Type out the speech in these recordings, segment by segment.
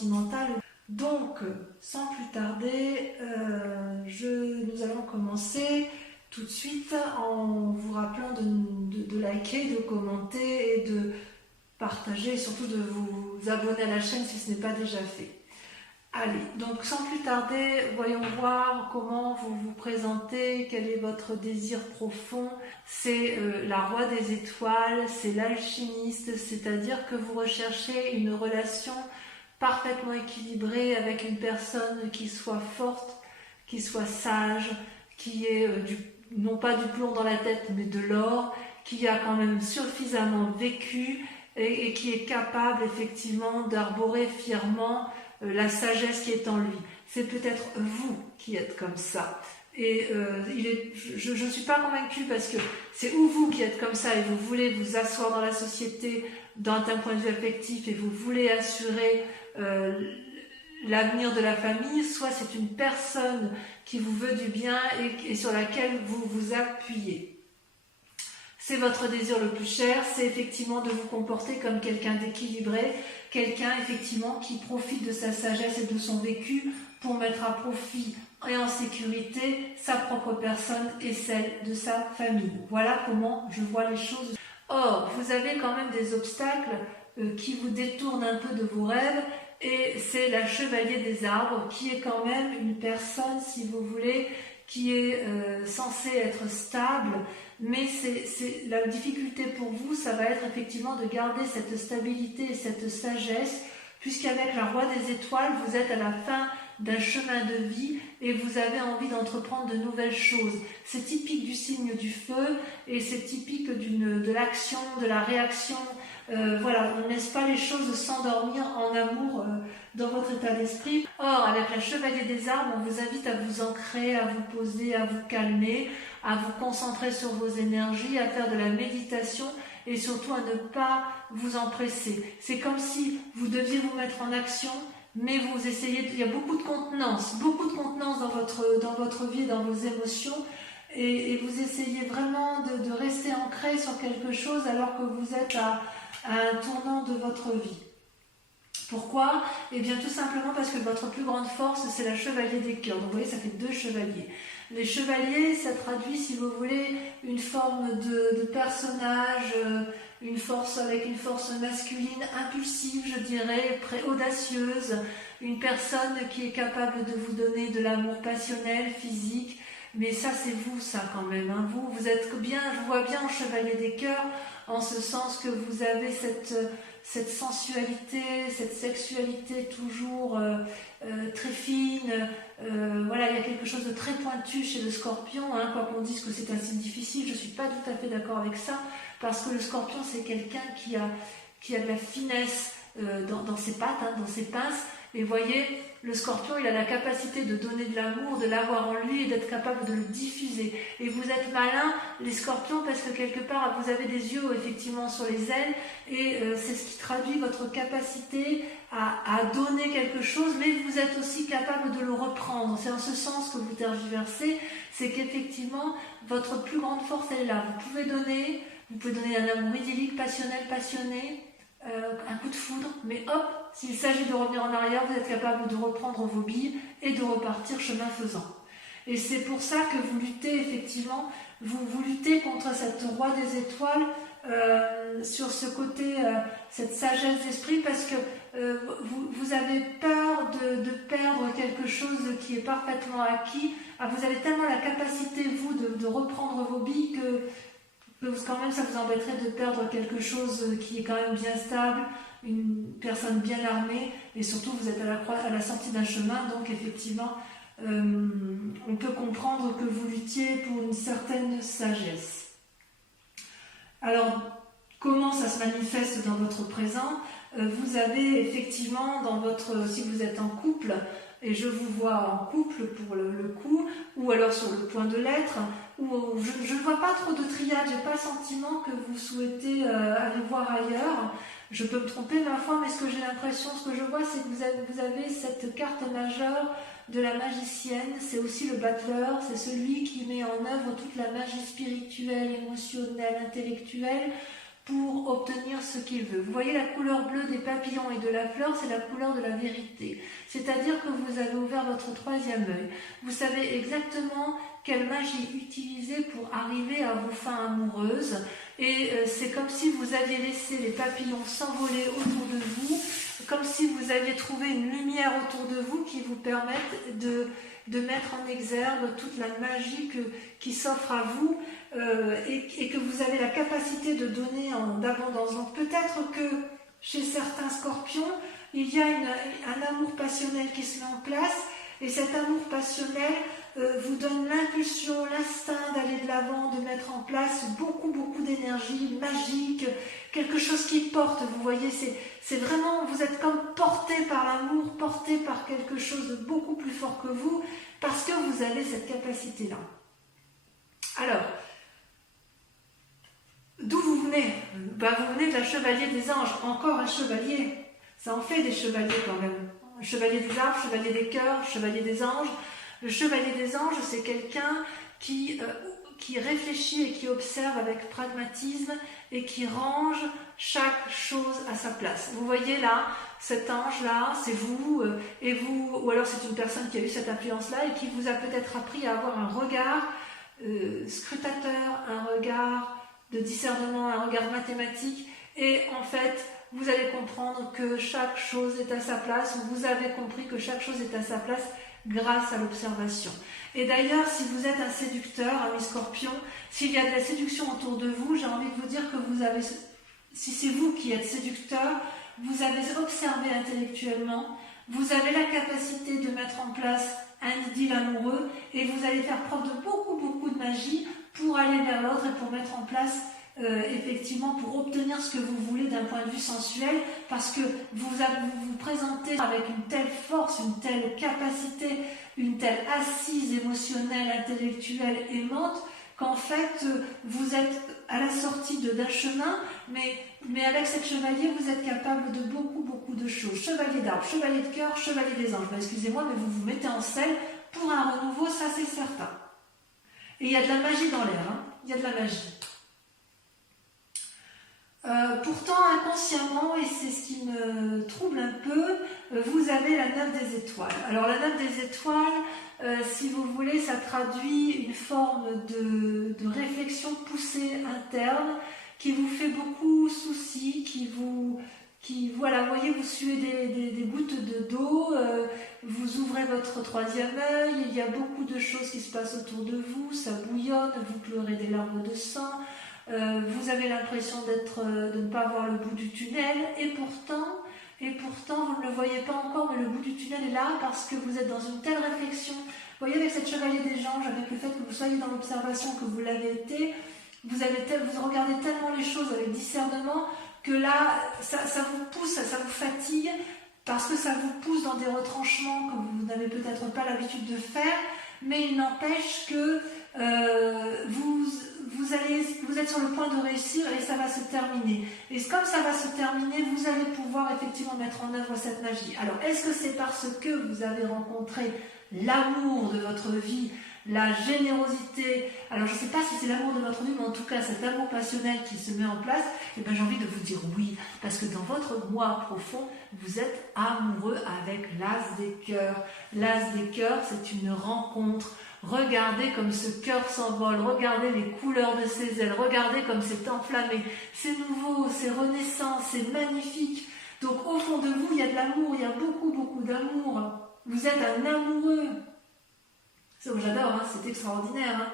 sentimentale. Donc, sans plus tarder, nous allons commencer tout de suite en vous rappelant de liker, de commenter et de partager, et surtout de vous abonner à la chaîne si ce n'est pas déjà fait. Allez, donc sans plus tarder, voyons voir comment vous vous présentez, quel est votre désir profond. C'est la roi des étoiles, c'est l'alchimiste, c'est-à-dire que vous recherchez une relation parfaitement équilibrée avec une personne qui soit forte, qui soit sage, qui ait non pas du plomb dans la tête mais de l'or, qui a quand même suffisamment vécu et qui est capable effectivement d'arborer fièrement la sagesse qui est en lui. C'est peut-être vous qui êtes comme ça. Et je ne suis pas convaincue parce que c'est ou vous qui êtes comme ça et vous voulez vous asseoir dans la société d'un point de vue affectif et vous voulez assurer l'avenir de la famille, soit c'est une personne qui vous veut du bien et sur laquelle vous vous appuyez. C'est votre désir le plus cher, c'est effectivement de vous comporter comme quelqu'un d'équilibré, quelqu'un effectivement qui profite de sa sagesse et de son vécu pour mettre à profit et en sécurité sa propre personne et celle de sa famille. Voilà comment je vois les choses. Or, vous avez quand même des obstacles qui vous détournent un peu de vos rêves et c'est la chevalier des arbres qui est quand même une personne, si vous voulez, qui est censée être stable, mais la difficulté pour vous, ça va être effectivement de garder cette stabilité et cette sagesse, puisqu'avec la roi des étoiles, vous êtes à la fin d'un chemin de vie et vous avez envie d'entreprendre de nouvelles choses. C'est typique du signe du feu et c'est typique de l'action, de la réaction. Voilà, on ne laisse pas les choses s'endormir en amour dans votre état d'esprit. Or, avec la chevalier des arbres, on vous invite à vous ancrer, à vous poser, à vous calmer, à vous concentrer sur vos énergies, à faire de la méditation et surtout à ne pas vous empresser. C'est comme si vous deviez vous mettre en action, mais vous essayez, il y a beaucoup de contenance dans votre vie, dans vos émotions, et vous essayez vraiment de rester ancré sur quelque chose alors que vous êtes à un tournant de votre vie. Pourquoi? Eh bien tout simplement parce que votre plus grande force, c'est la chevalier des cœurs. Donc vous voyez, ça fait 2 chevaliers. Les chevaliers, ça traduit, si vous voulez, une forme de personnage, une force avec une force masculine impulsive, je dirais, audacieuse, une personne qui est capable de vous donner de l'amour passionnel, physique. Mais ça, c'est vous, ça, quand même. Hein. Vous êtes bien, je vois bien en chevalier des cœurs, en ce sens que vous avez cette sensualité, cette sexualité toujours très fine. Voilà, il y a quelque chose de très pointu chez le scorpion, hein, quoi qu'on dise que c'est un signe difficile, je ne suis pas tout à fait d'accord avec ça, parce que le scorpion, c'est quelqu'un qui a de la finesse dans ses pattes, hein, dans ses pinces. Et voyez, le scorpion, il a la capacité de donner de l'amour, de l'avoir en lui et d'être capable de le diffuser. Et vous êtes malins, les scorpions, parce que quelque part, vous avez des yeux effectivement sur les ailes et c'est ce qui traduit votre capacité à donner quelque chose, mais vous êtes aussi capable de le reprendre. C'est en ce sens que vous tergiversez, c'est qu'effectivement, votre plus grande force, elle est là. Vous pouvez donner un amour idyllique, passionnel, passionné, un coup de foudre, mais hop, s'il s'agit de revenir en arrière, vous êtes capable de reprendre vos billes et de repartir chemin faisant. Et c'est pour ça que vous luttez effectivement, vous luttez contre cette roi des étoiles sur ce côté, cette sagesse d'esprit, parce que vous avez peur de perdre quelque chose qui est parfaitement acquis. Vous avez tellement la capacité, vous, de reprendre vos billes que quand même ça vous embêterait de perdre quelque chose qui est quand même bien stable, une personne bien armée, et surtout vous êtes à la sortie d'un chemin, donc effectivement on peut comprendre que vous luttiez pour une certaine sagesse. Alors comment ça se manifeste dans votre présent? Vous avez effectivement si vous êtes en couple, et je vous vois en couple pour le coup, ou alors sur le point de l'être, ou je ne vois pas trop de triade, j'ai pas le sentiment que vous souhaitez aller voir ailleurs. Je peux me tromper ma foi, mais ce que j'ai l'impression, ce que je vois, c'est que vous avez cette carte majeure de la magicienne, c'est aussi le battleur, c'est celui qui met en œuvre toute la magie spirituelle, émotionnelle, intellectuelle, pour obtenir ce qu'il veut. Vous voyez la couleur bleue des papillons et de la fleur, c'est la couleur de la vérité. C'est-à-dire que vous avez ouvert votre troisième œil. Vous savez exactement quelle magie utiliser pour arriver à vos fins amoureuses. Et c'est comme si vous aviez laissé les papillons s'envoler autour de vous, comme si vous aviez trouvé une lumière autour de vous qui vous permette de mettre en exergue toute la magie qui s'offre à vous et que vous avez la capacité de donner en abondance. Donc peut-être que chez certains scorpions, il y a un amour passionnel qui se met en place et cet amour passionnel vous donne l'impulsion, l'instinct d'aller de l'avant, de mettre en place beaucoup d'énergie magique, quelque chose qui porte, vous voyez, c'est vraiment, vous êtes comme porté par l'amour, porté par quelque chose de beaucoup plus fort que vous, parce que vous avez cette capacité-là. Alors, d'où vous venez? Vous venez de la chevalier des anges, encore un chevalier, ça en fait des chevaliers quand même. Chevalier des arbres, chevalier des cœurs, chevalier des anges. Le chevalier des anges, c'est quelqu'un qui réfléchit et qui observe avec pragmatisme et qui range chaque chose à sa place. Vous voyez là, cet ange-là, c'est vous, et vous, ou alors c'est une personne qui a eu cette influence-là et qui vous a peut-être appris à avoir un regard scrutateur, un regard de discernement, un regard mathématique, et en fait, vous allez comprendre que chaque chose est à sa place, ou vous avez compris que chaque chose est à sa place grâce à l'observation. Et d'ailleurs, si vous êtes un séducteur, ami scorpion, s'il y a de la séduction autour de vous, j'ai envie de vous dire que vous avez, si c'est vous qui êtes séducteur, vous avez observé intellectuellement, vous avez la capacité de mettre en place un idylle amoureux et vous allez faire preuve de beaucoup de magie pour aller vers l'autre et pour mettre en place effectivement pour obtenir ce que vous voulez d'un point de vue sensuel, parce que vous vous présentez avec une telle force, une telle capacité, une telle assise émotionnelle, intellectuelle, aimante, qu'en fait vous êtes à la sortie d'un chemin, mais avec cette chevalier vous êtes capable de beaucoup de choses. Chevalier d'arbre, chevalier de cœur, chevalier des anges. Excusez-moi, mais vous vous mettez en selle pour un renouveau, ça c'est certain. Et il y a de la magie dans l'air, hein. Il y a de la magie. Pourtant, inconsciemment, et c'est ce qui me trouble un peu, vous avez la 9 des étoiles. Alors la 9 des étoiles, si vous voulez, ça traduit une forme de réflexion poussée interne qui vous fait beaucoup souci, voilà, vous voyez, vous suez des gouttes d'eau, vous ouvrez votre troisième œil, il y a beaucoup de choses qui se passent autour de vous, ça bouillonne, vous pleurez des larmes de sang. Vous avez l'impression de ne pas voir le bout du tunnel et pourtant vous ne le voyez pas encore, mais le bout du tunnel est là parce que vous êtes dans une telle réflexion. Vous voyez, avec cette chevalier des anges, avec le fait que vous soyez dans l'observation, que vous l'avez été, vous regardez tellement les choses avec discernement que là ça vous pousse, ça vous fatigue parce que ça vous pousse dans des retranchements que vous n'avez peut-être pas l'habitude de faire, mais il n'empêche que vous êtes sur le point de réussir et ça va se terminer. Et comme ça va se terminer, vous allez pouvoir effectivement mettre en œuvre cette magie. Alors, est-ce que c'est parce que vous avez rencontré l'amour de votre vie, la générosité? Alors, je ne sais pas si c'est l'amour de votre vie, mais en tout cas, cet amour passionnel qui se met en place, et bien, j'ai envie de vous dire oui, parce que dans votre moi profond, vous êtes amoureux avec l'as des cœurs. L'as des cœurs, c'est une rencontre. Regardez comme ce cœur s'envole, regardez les couleurs de ses ailes, regardez comme c'est enflammé, c'est nouveau, c'est renaissant, c'est magnifique. Donc au fond de vous, il y a de l'amour, il y a beaucoup d'amour. Vous êtes un amoureux. J'adore, hein, c'est extraordinaire. Hein.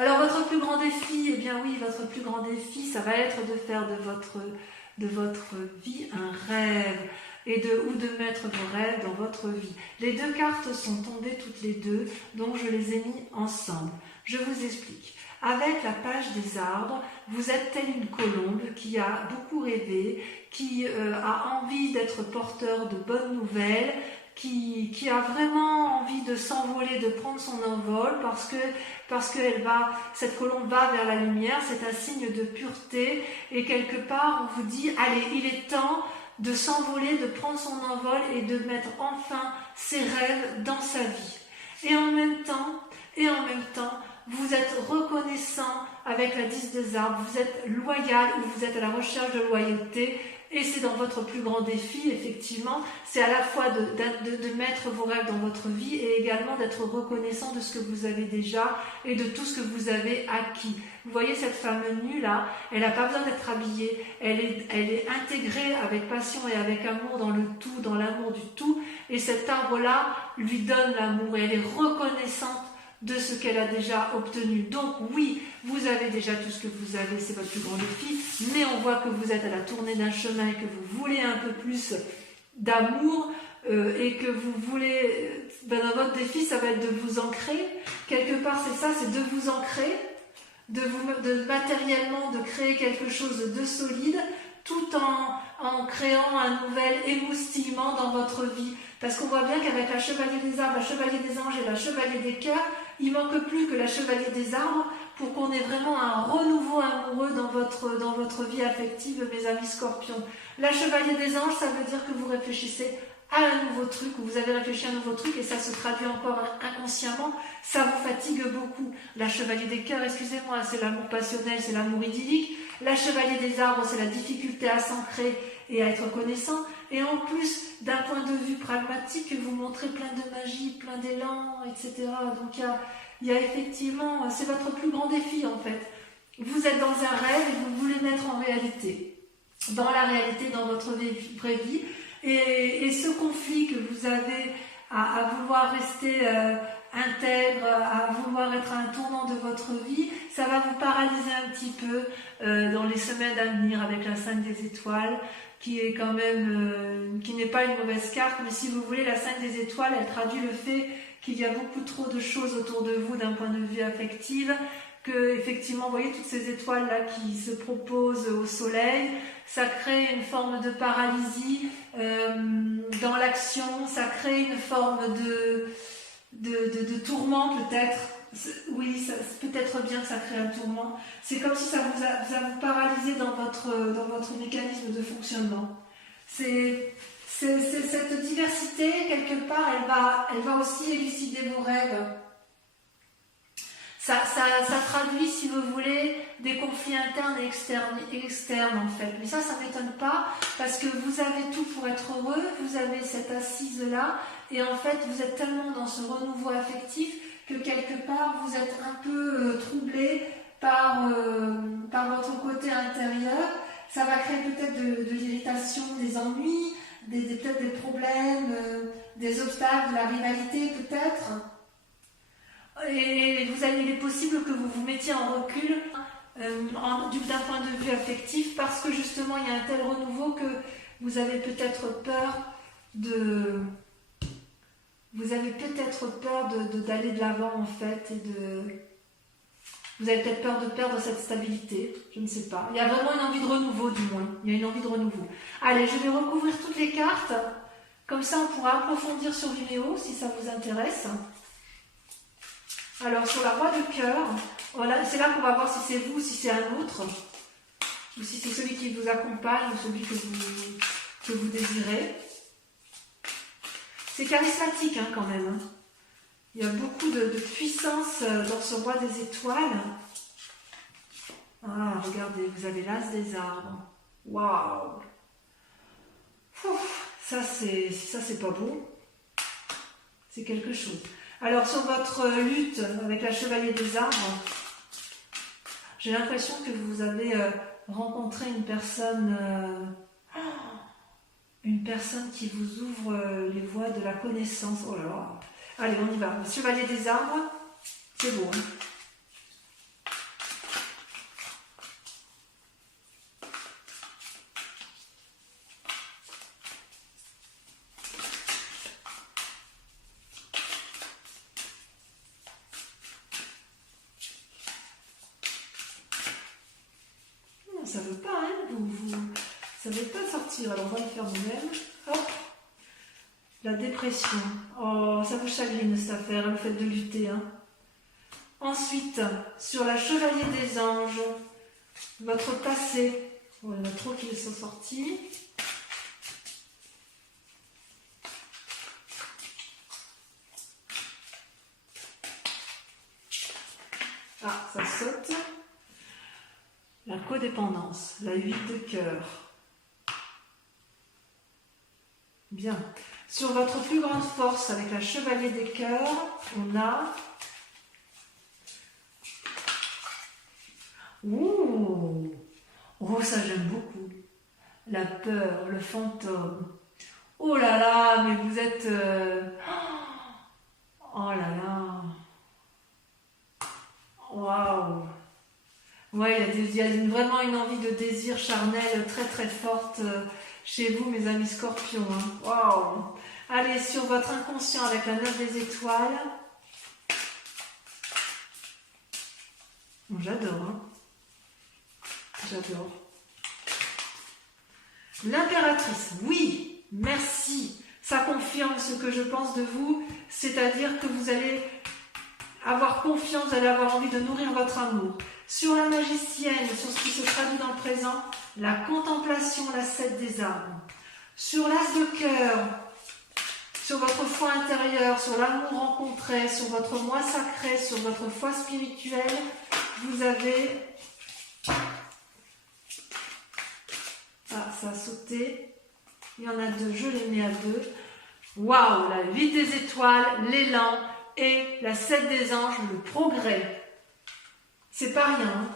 Alors votre plus grand défi, eh bien oui, votre plus grand défi, ça va être de faire de votre vie un rêve. Ou de mettre vos rêves dans votre vie. Les deux cartes sont tombées toutes les deux, donc je les ai mis ensemble. Je vous explique. Avec la page des arbres, vous êtes telle une colombe qui a beaucoup rêvé, qui a envie d'être porteur de bonnes nouvelles, qui a vraiment envie de s'envoler, de prendre son envol, parce que cette colombe va vers la lumière, c'est un signe de pureté, et quelque part on vous dit, allez, il est temps de s'envoler, de prendre son envol et de mettre enfin ses rêves dans sa vie. Et en même temps, vous êtes reconnaissant avec la 10 des arbres, vous êtes loyal ou vous êtes à la recherche de loyauté. Et c'est dans votre plus grand défi, effectivement, c'est à la fois de mettre vos rêves dans votre vie et également d'être reconnaissant de ce que vous avez déjà et de tout ce que vous avez acquis. Vous voyez cette femme nue là, elle n'a pas besoin d'être habillée, elle est intégrée avec passion et avec amour dans le tout, dans l'amour du tout, et cet arbre-là lui donne l'amour et elle est reconnaissante de ce qu'elle a déjà obtenu. Donc oui, vous avez déjà tout ce que vous avez, c'est votre plus grand défi, mais on voit que vous êtes à la tournée d'un chemin et que vous voulez un peu plus d'amour et que vous voulez, dans votre défi, ça va être de vous ancrer. Quelque part, c'est ça, c'est de vous ancrer, de matériellement, de créer quelque chose de solide, tout en créant un nouvel émoustillement dans votre vie. Parce qu'on voit bien qu'avec la chevalier des arbres, la chevalier des anges et la chevalier des cœurs, il manque plus que la chevalier des arbres pour qu'on ait vraiment un renouveau amoureux dans votre vie affective, mes amis scorpions. La chevalier des anges, ça veut dire que vous réfléchissez à un nouveau truc, ou vous avez réfléchi à un nouveau truc et ça se traduit encore inconsciemment, ça vous fatigue beaucoup. La chevalier des cœurs, excusez-moi, c'est l'amour passionnel, c'est l'amour idyllique. La chevalier des arbres, c'est la difficulté à s'ancrer et à être reconnaissant. Et en plus, d'un point de vue pragmatique, vous montrez plein de magie, plein d'élan, etc. Donc il y a effectivement, c'est votre plus grand défi en fait. Vous êtes dans un rêve et vous voulez mettre en réalité, dans la réalité, dans votre vraie vie. Et ce conflit que vous avez à vouloir rester intègre, à vouloir être à un tournant de votre vie, ça va vous paralyser un petit peu dans les semaines à venir avec la 5 des étoiles, qui est quand même, qui n'est pas une mauvaise carte, mais si vous voulez, la 5 des étoiles, elle traduit le fait qu'il y a beaucoup trop de choses autour de vous d'un point de vue affectif, que effectivement, vous voyez toutes ces étoiles là qui se proposent au soleil, ça crée une forme de paralysie dans l'action, ça crée une forme de tourment peut-être. Oui, peut-être bien que ça crée un tourment. C'est comme si ça vous paralysé dans votre mécanisme de fonctionnement. C'est cette diversité, quelque part, elle va aussi élucider vos rêves. Ça traduit, si vous voulez, des conflits internes et externes en fait. Mais ça ne m'étonne pas parce que vous avez tout pour être heureux, vous avez cette assise-là et en fait, vous êtes tellement dans ce renouveau affectif que quelque part, vous êtes un peu troublé par votre côté intérieur. Ça va créer peut-être de l'irritation, des ennuis, peut-être des problèmes, des obstacles, de la rivalité peut-être. Et il est possible que vous vous mettiez en recul d'un point de vue affectif parce que justement il y a un tel renouveau que vous avez peut-être peur d'aller de l'avant en fait vous avez peut-être peur de perdre cette stabilité, je ne sais pas. Il y a vraiment une envie de renouveau du moins, il y a une envie de renouveau. Allez, je vais recouvrir toutes les cartes, comme ça on pourra approfondir sur Vimeo si ça vous intéresse. Alors, sur la roi de cœur, voilà, c'est là qu'on va voir si c'est vous ou si c'est un autre, ou si c'est celui qui vous accompagne ou celui que vous désirez. C'est charismatique hein, quand même. Hein. Il y a beaucoup de puissance dans ce roi des étoiles. Ah, regardez, vous avez l'as des arbres. Waouh! Ça, c'est pas beau. C'est quelque chose. Alors, sur votre lutte avec la chevalier des arbres, j'ai l'impression que vous avez rencontré une personne qui vous ouvre les voies de la connaissance. Oh là là. Allez, on y va. Le chevalier des arbres, c'est beau. Hein. Ça veut pas, hein, ça veut pas sortir. Alors on va le faire nous-mêmes. Hop. La dépression. Oh, ça vous chagrine cette affaire, le fait de lutter. Hein. Ensuite, sur la chevalier des anges, votre passé. Oh, il y en a trop qui sont sortis. codépendance, la 8 de cœur. Bien. Sur votre plus grande force, avec la chevalier des cœurs, on a... Ouh! Oh, ça j'aime beaucoup. La peur, le fantôme. Oh là là, mais vous êtes... Oh là là. Waouh. Ouais, il y a vraiment une envie de désir charnel très très forte chez vous, mes amis scorpions. Hein. Waouh. Allez, sur votre inconscient avec la 9 des étoiles. Bon, j'adore. Hein. J'adore. L'impératrice, oui, merci. Ça confirme ce que je pense de vous, c'est-à-dire que vous allez avoir confiance, vous allez avoir envie de nourrir votre amour. Sur la magicienne, sur ce qui se traduit dans le présent, la contemplation, la 7 des armes. Sur l'as de cœur, sur votre foi intérieure, sur l'amour rencontré, sur votre moi sacré, sur votre foi spirituelle, vous avez... Ah, ça a sauté. Il y en a 2, je les mets à 2. Waouh, la 8 des étoiles, l'élan et la 7 des anges, le progrès. C'est pas rien. Hein.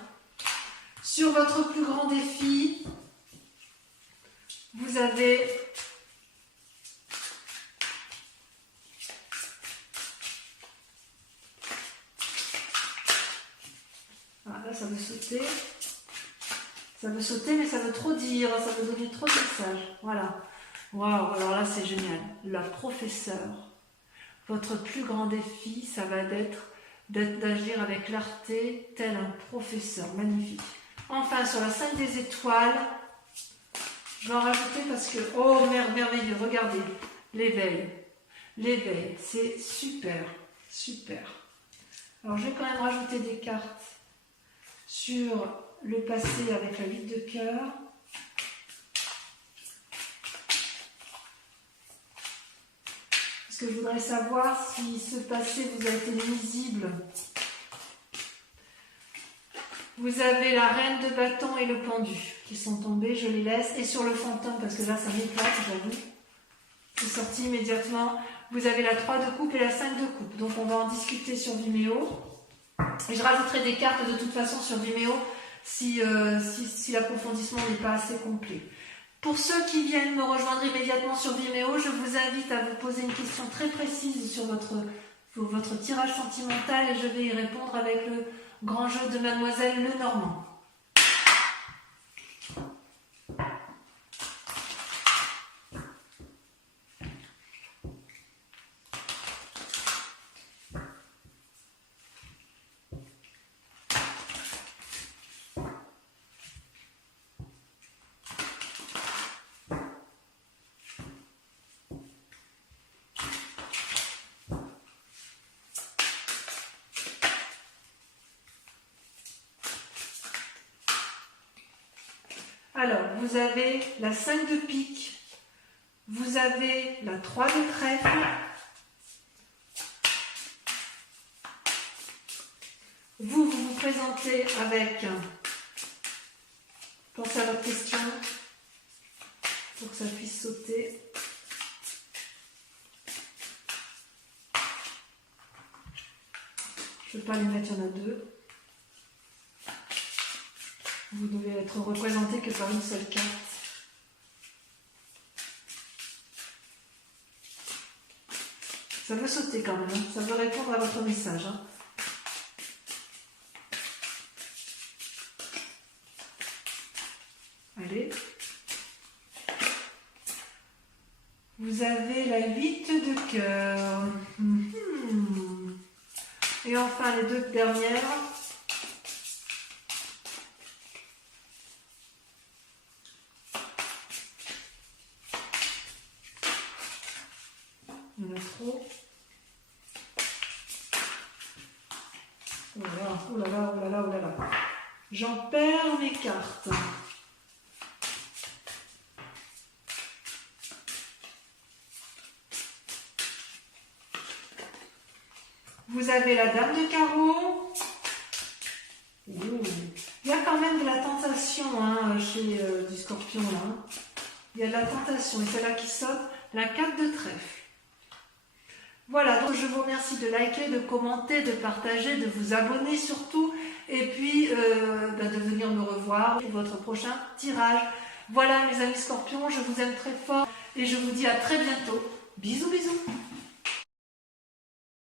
Sur votre plus grand défi, vous avez ah, là, ça veut sauter. Ça veut sauter, mais ça veut trop dire. Ça veut donner trop de messages. Voilà. Waouh, alors là, c'est génial. La professeure. Votre plus grand défi, ça va être d'agir avec clarté, tel un professeur. Magnifique. Enfin, sur la 5 des étoiles, je vais en rajouter parce que... Oh, merveilleux, regardez. L'éveil. L'éveil, c'est super. Super. Alors, je vais quand même rajouter des cartes sur le passé avec la 8 de cœur. Parce que je voudrais savoir si ce passé vous a été nuisible. Vous avez la reine de bâton et le pendu qui sont tombés, je les laisse. Et sur le fantôme, parce que là ça m'éclate, j'avoue. C'est sorti immédiatement. Vous avez la 3 de coupe et la 5 de coupe. Donc on va en discuter sur Vimeo. Et je rajouterai des cartes de toute façon sur Vimeo si l'approfondissement n'est pas assez complet. Pour ceux qui viennent me rejoindre immédiatement sur Vimeo, je vous invite à vous poser une question très précise sur votre tirage sentimental et je vais y répondre avec le grand jeu de Mademoiselle Lenormand. Alors, vous avez la 5 de pique, vous avez la 3 de trèfle, vous présentez avec, pensez à votre question, pour que ça puisse sauter. Je ne vais pas les mettre, il y en a 2. Vous devez être représenté que par une seule carte. Ça veut sauter quand même, hein. Ça veut répondre à votre message. Hein. Allez. Vous avez la 8 de cœur. Et enfin les 2 dernières. Il y en a trop. Oh là là, oh là là, oh là là, oh là là. J'en perds mes cartes. Vous avez la dame de carreau. Il y y a quand même de la tentation hein, chez du Scorpion là. Hein. Il y a de la tentation et c'est là qui saute la 4 de trèfle. Voilà, donc je vous remercie de liker, de commenter, de partager, de vous abonner surtout et puis de venir me revoir pour votre prochain tirage. Voilà mes amis Scorpions, je vous aime très fort et je vous dis à très bientôt. Bisous bisous.